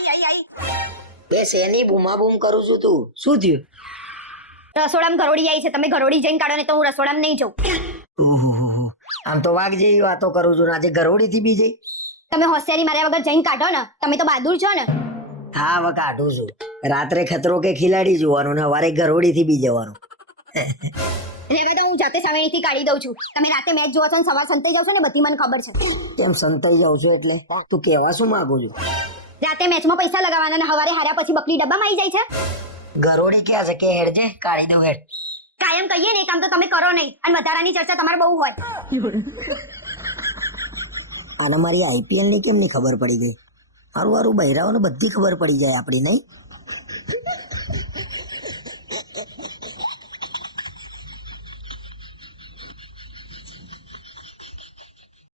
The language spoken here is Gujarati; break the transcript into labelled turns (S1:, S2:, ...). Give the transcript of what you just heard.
S1: આઈ આઈ આઈ.
S2: બે શેની બૂમા બૂમ કરું છું તું? શું થયું?
S1: રસોડામાં ઘરોડી આવી છે. તમે ઘરોડી જઈને કાઢો ને તો હું રસોડામાં નહીં જઉં.
S2: આમ તો વાઘ જેવી વાતો કરું છું આજે ઘરોડી થી બી જઈ.
S1: તમે હોશિયારી માર્યા વગર જઈને કાઢો ને. તમે તો બહાદુર છો ને.
S2: હા હવે કાઢું છું. રાત્રે ખતરો કે ખિલાડી જોવાનું ને સવારે ગરોડી થી બી જવાનું.
S1: રેવા તો હું જાતે સવેણીથી કાઢી દઉં છું. તમે રાતે મેચ જોવો છો ને સવાર સંતાઈ જાવ છો ને બધી મને ખબર છે.
S2: કેમ સંતાઈ જાવ છું એટલે? તું કહેવા શું માંગુ છું?
S1: રાતે મેચમાં પૈસા લગાવવાના હવારે હાર્યા પછી બકરી ડબ્બામાં આવી જાય છે?
S2: ગરોડી ક્યાં છે? કે હેડ છે? કાઢી દઉં હેડ.
S1: કાયમ કહીએ ને એ કામ તો તમે કરો નહીં. અને વધારાની ચર્ચા તમારે બહુ હોય.
S2: આને મારી આઈપીએલની કેમ ની ખબર પડી ગઈ? મારું મારું બહેરાઓને બધી ખબર પડી જાય આપણી નહીં?